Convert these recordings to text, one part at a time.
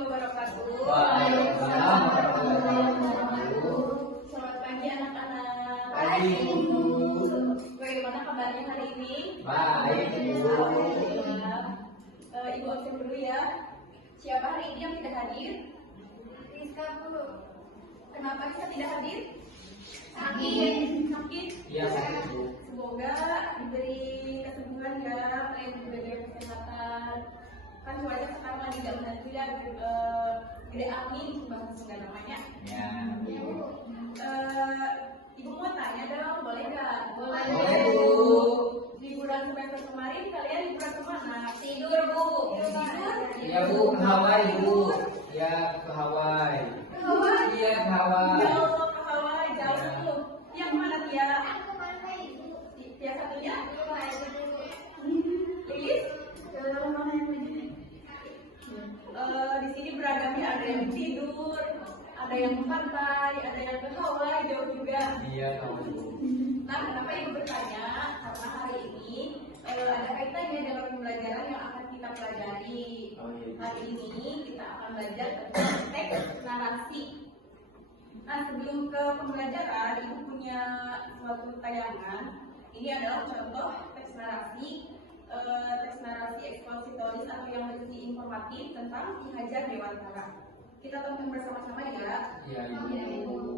wabarakatuh. Waalaikumsalam warahmatullahi wabarakatuh. Selamat pagi anak-anak. Pagi, Bu. Bagaimana kabarnya hari ini? Baik, Bu. Ibu absen dulu ya. Siapa hari ini yang tidak hadir? Rizka, Bu. Kenapa Rizka tidak hadir? Sakit. Iya, sakit, Bu. Semoga diberi kesembuhan ya, menjaga kesehatan. Kan cuaca sekarang lagi tidak menentu ya, gede angin, bahasa Sunda namanya. Ya, Bu. Ibu mau tanya dong, boleh nggak? Boleh, Bu. Liburan semester kemarin kalian liburan kemana? Tidur, Bu. Tidur? Iya, Bu, ke Hawaii, Bu. Ya, ke Hawaii. Hawaii? Iya, ke Hawaii. Ya Allah, ke Hawaii, jauh. Yang mana Tia? Aku mana Ibu? Tia satunya? Ibu. Lilis? Mana yang begini? Di sini beragamnya, ada yang tidur, ada yang pantai, ada yang ke Hawaii, jauh juga. Iya, tahu, Bu. Nah, kenapa ibu bertanya? Karena hari ini ada kaitannya dengan pembelajaran yang akan kita pelajari. Oh, iya. Hari ini kita akan belajar tentang teks narasi. Nah, sebelum ke pembelajaran, ibu punya suatu tayangan. Ini adalah contoh teks narasi ekspositoris atau yang berisi informatif tentang Ki Hajar Dewantara. Kita tonton bersama-sama ya. Iya, Iya, Ibu. Ibu.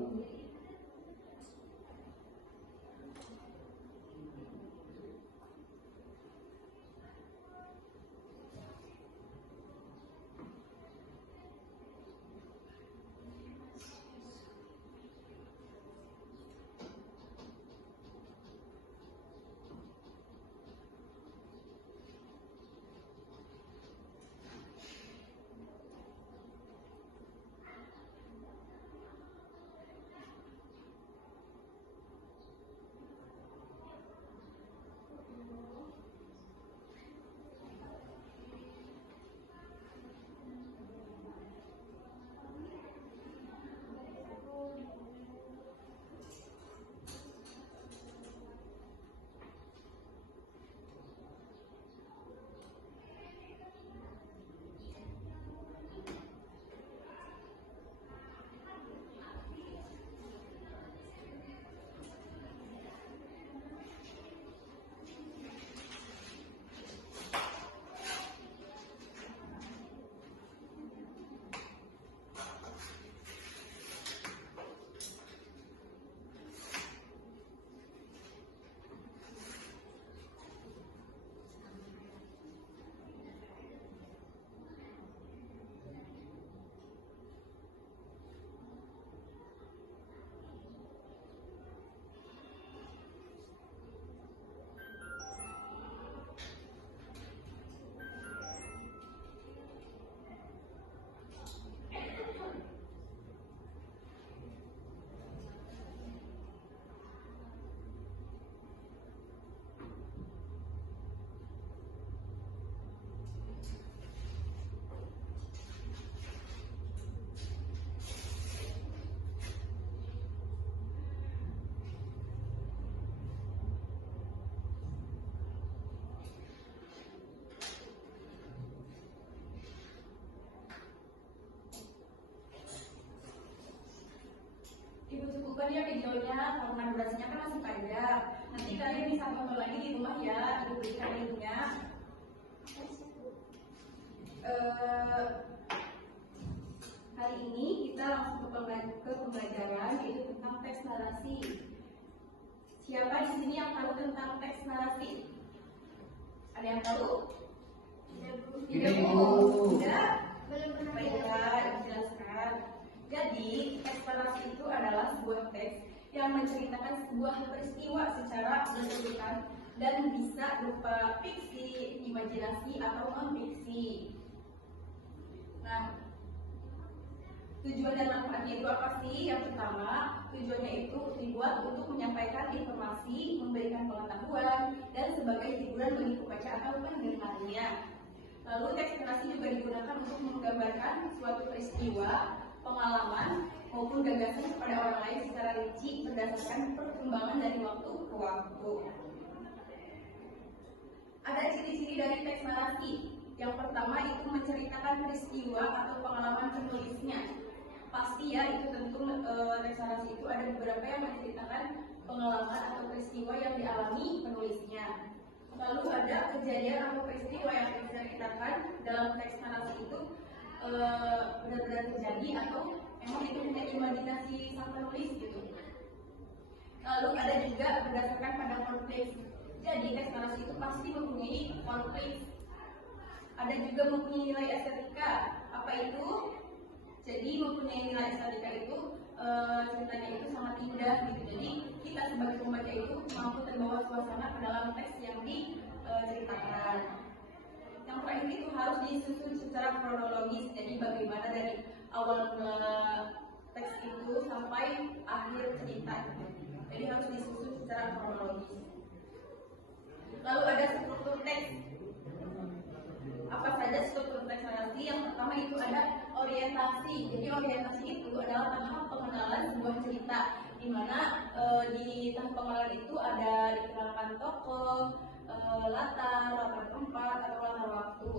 Ibu cukupkan ya videonya karena durasinya kan masih panjang. Nanti kalian bisa tonton lagi di rumah ya. Ibu berikan linknya. Hari ini kita langsung ke pembelajaran yaitu tentang teks narasi. Siapa di sini yang tahu tentang teks narasi? Ada yang tahu? Tidak, Bu. Tidak? Belum pernah Baiklah, dijelaskan. Jadi, teks narasi itu adalah sebuah teks yang menceritakan sebuah peristiwa secara menentukan dan bisa berupa fiksi, imajinasi, atau non-fiksi. Nah, tujuan dan manfaatnya itu apa sih? Yang pertama, tujuannya itu dibuat untuk menyampaikan informasi, memberikan pengetahuan, dan sebagai hiburan bagi pembaca atau pendengarnya. Lalu teks narasi juga digunakan untuk menggambarkan suatu peristiwa, pengalaman, maupun gagasan kepada orang lain secara rinci berdasarkan perkembangan dari waktu ke waktu. Ada ciri-ciri dari teks narasi. Yang pertama itu menceritakan menceritakan peristiwa atau pengalaman penulisnya. Pasti ya, itu tentu teks narasi itu ada beberapa yang menceritakan pengalaman atau peristiwa yang dialami penulisnya. Lalu ada kejadian atau peristiwa yang diceritakan dalam teks narasi itu benar-benar terjadi atau emang itu hanya imajinasi sang penulis gitu. Lalu ada juga berdasarkan pada konflik. Jadi teks narasi itu pasti mempunyai konflik. Ada juga mempunyai nilai estetika. Apa itu? Jadi mempunyai nilai estetika itu ceritanya itu sangat indah gitu. Jadi kita sebagai pembaca itu mampu terbawa suasana ke dalam teks yang diceritakan. Yang terakhir itu harus disusun secara kronologis. Jadi bagaimana dari awal teks itu sampai akhir cerita. Jadi harus disusun secara kronologis. Lalu ada struktur teks. Apa saja struktur teks narasi? Yang pertama itu ada orientasi. Jadi orientasi itu adalah tahap pengenalan sebuah cerita, di mana di tahap pengenalan itu ada dikenalkan tokoh, latar tempat atau latar waktu.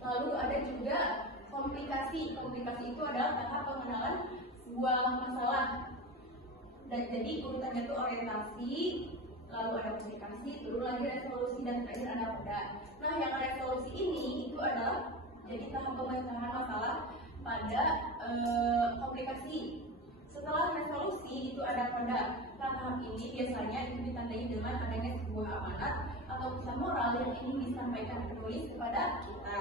Lalu ada juga komplikasi. Komplikasi itu adalah tahap pengenalan sebuah masalah. Dan jadi urutannya itu orientasi, lalu ada komplikasi, turun lagi resolusi, dan terakhir ada pada. Nah, yang resolusi ini itu adalah jadi tahap pemecahan masalah pada komplikasi. Setelah resolusi itu ada pada. Nah, tahap ini biasanya itu ditandai dengan adanya sebuah amanat atau pesan moral yang ingin disampaikan penulis kepada kita.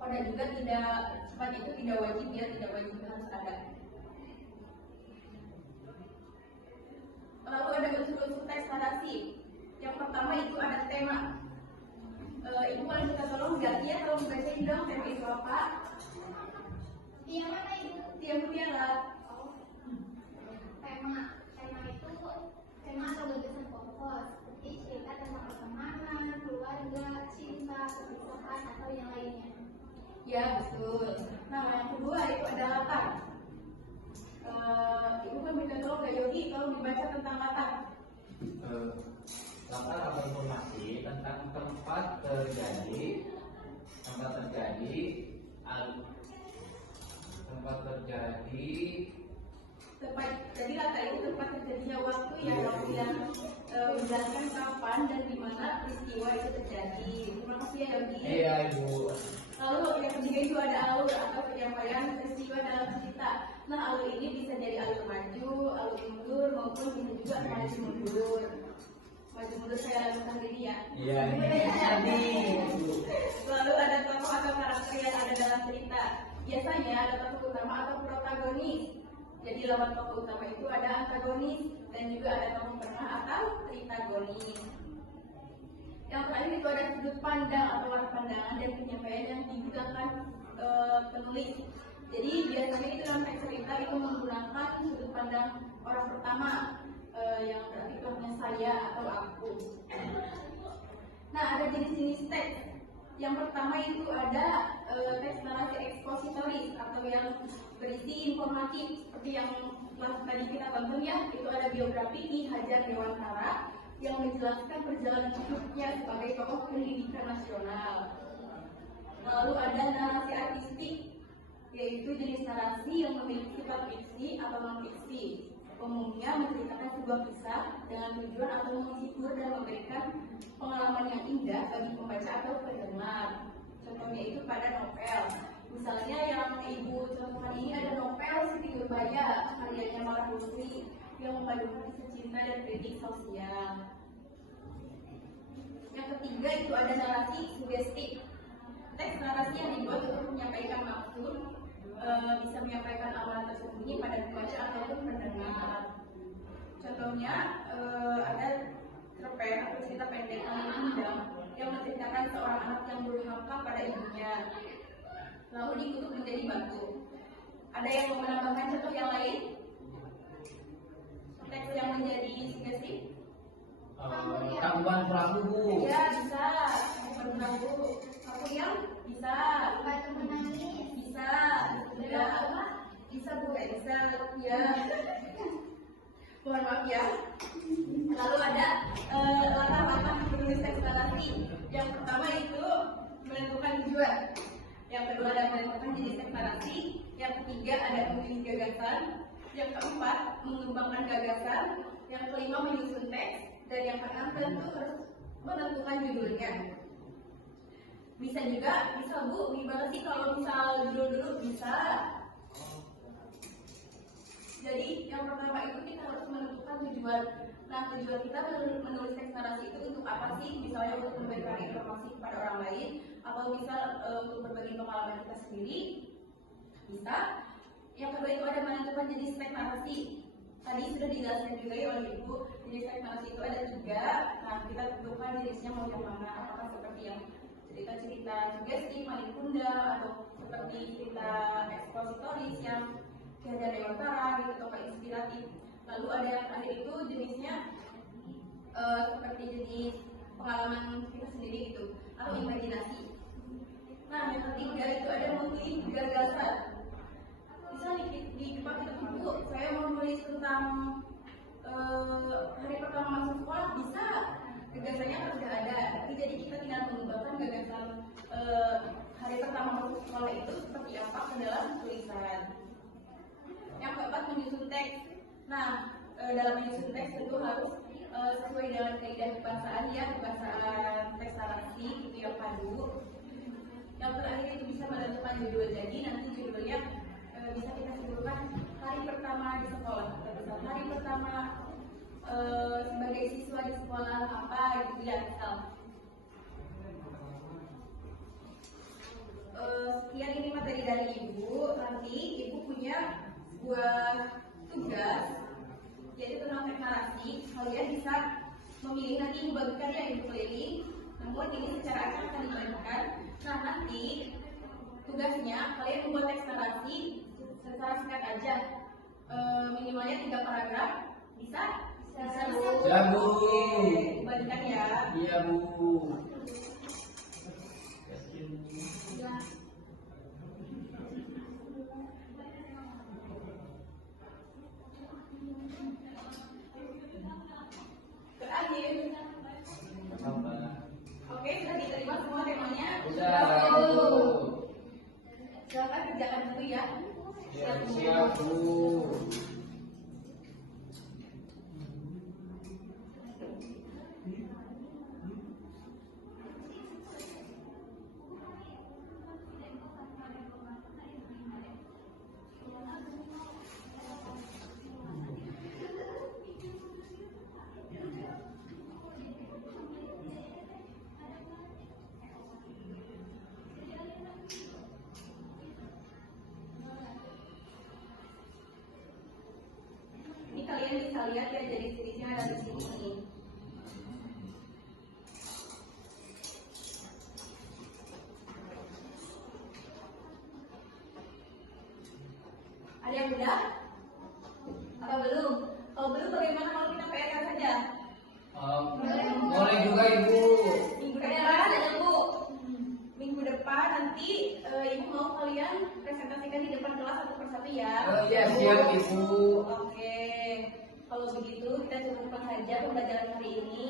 Pada juga tidak sifat itu tidak wajib ya, tidak wajib harus ada. Lalu ada unsur-unsur teks narasi. Yang pertama itu ada tema. Ibu boleh minta tolong nggak ya kalau membacain dong tema itu apa? Yang mana itu? Yang Mutiara. Tema itu tema atau gagasan pokok seperti cerita tentang pertemanan, keluarga, cinta, perpisahan atau yang lainnya. Ya betul. Nah yang kedua itu ada latar. Ibu kan minta tolong nggak Yogi kalau dibaca tentang latar. Latar atau informasi tentang tempat terjadi jadi latar itu tempat terjadinya waktu yang menjelaskan kapan dan di mana peristiwa itu terjadi. Terima kasih ya Yogi. Iya Ibu. Lalu yang ketiga itu ada alur atau penyampaian peristiwa dalam cerita. Nah alur ini bisa jadi alur maju, alur mundur maupun bisa juga maju mundur. Maju mundur saya lakukan ini ya. Iya nih. Lalu ada tokoh atau karakter yang ada dalam cerita. Biasanya ada tokoh utama atau protagonis. Jadi lawan tokoh utama itu ada antagonis dan juga ada tokoh tengah atau tritagonis. Yang terakhir itu ada sudut pandang atau arah pandangan dan penyampaian yang digunakan penulis. Jadi biasanya itu dalam teks cerita itu menggunakan sudut pandang orang pertama yang berarti namanya saya atau aku. Nah ada jenis-jenis teks. Yang pertama itu ada teks narasi ekspositoris atau yang berisi informatif seperti yang tadi kita tonton ya, itu ada biografi Ki Hajar Dewantara yang menjelaskan perjalanan hidupnya sebagai tokoh pendidikan nasional. Lalu ada narasi artistik, yaitu jenis narasi yang memiliki sifat fiksi atau non-fiksi. Umumnya menceritakan sebuah kisah dengan tujuan atau menghibur dan memberikan pengalaman yang indah bagi pembaca atau pendengar. Contohnya itu pada novel. Misalnya yang Ibu contohkan ini ada novel Siti Nurbaya karyanya Mala Rusli yang memadukan kisah cinta dan kritik sosial. Yang ketiga itu ada narasi sugestif. Teks narasi yang dibuat untuk menyampaikan maksud, bisa menyampaikan amalan tersembunyi pada pembaca ataupun pendengar. Contohnya ada cerpen atau cerita pendek yang menceritakan seorang anak yang durhaka pada ibunya, lalu dikutuk menjadi batu. Ada yang mau menambahkan contoh yang lain? Teks yang menjadi sugestif? Tanggungan perahu Bu. Ya bisa. Perahu. Aku yang bisa. Batu menangis. Bisa. Ya. Bisa Bu. Bisa. Ya. Mohon maaf ya. Lalu ada langkah-langkah menulis teks narasi. Yang pertama itu menentukan tujuan. Yang kedua ada menentukan jenis deklarasi. Yang ketiga ada memilih gagasan. Yang keempat mengembangkan gagasan. Yang kelima menyusun teks. Dan yang keenam tentu harus menentukan judulnya. Bisa juga, bisa Bu, gimana sih kalau misal judul dulu bisa. Jadi yang pertama itu kita harus menentukan tujuan. Nah, tujuan kita menulis teks narasi itu untuk apa sih? Misalnya untuk memberikan informasi kepada orang lain, atau misal untuk berbagi pengalaman kita sendiri. Bisa. Yang kedua itu ada menentukan jenis teks narasi. Tadi sudah dijelaskan juga ya oleh Ibu, jenis teks narasi itu ada 3. Nah, kita tentukan jenisnya mau yang mana, apakah seperti yang cerita-cerita sugesti, maling kunda, atau seperti cerita ekspositoris yang kehadiran dewasa gitu, atau inspiratif. Lalu ada yang terakhir itu jenisnya seperti jenis pengalaman kita sendiri gitu, atau imajinasi. Nah, yang ketiga itu ada memilih gagasan. Misalnya di depan kita Bu, saya mau menulis tentang hari pertama masuk sekolah, bisa. Gagasannya kan sudah ada, tapi jadi kita tinggal mengembangkan gagasan hari pertama masuk sekolah itu seperti apa ke dalam tulisan. Yang keempat menyusun teks. Nah, dalam menyusun teks tentu harus sesuai dengan kaidah kebahasaan ya, kebahasaan teks narasi itu yang padu. Yang terakhir itu bisa menentukan judul. Jadi nanti judulnya bisa kita sebutkan hari pertama di sekolah, atau bisa hari pertama sebagai siswa di sekolah apa gitu ya misal. Sekian ini materi dari Ibu. Nanti Ibu punya sebuah tugas yaitu tentang teks narasi. Kalian bisa memilih nanti membagikan yang Ibu keliling. Namun ini secara acak akan dibagikan. Nah, nanti tugasnya kalian membuat teks narasi secara singkat aja, minimalnya 3 paragraf. Bisa? Bisa Bu. Ya Bu. Dibagikan ya. Iya Bu. Terakhir. Oke, sudah diterima semua temanya? Sudah. Silakan kerjakan dulu ya. Siap Bu. Ini kalian bisa lihat ya, jadi titiknya ada di sini. Ada yang udah? Apa belum? Kalau belum bagaimana kalau kita PR saja? Boleh juga Ibu. Minggu depan ada Bu. Minggu depan nanti Ibu mau kalian presentasikan di depan kelas satu persatu ya. Oh iya, siap Ibu. Oke. Kalau begitu kita cukupkan saja pembelajaran hari ini.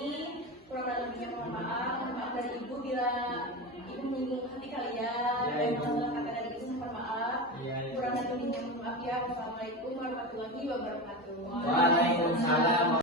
Kurang lebihnya mohon maaf. Mohon maaf dari Ibu bila Ibu menyinggung hati kalian.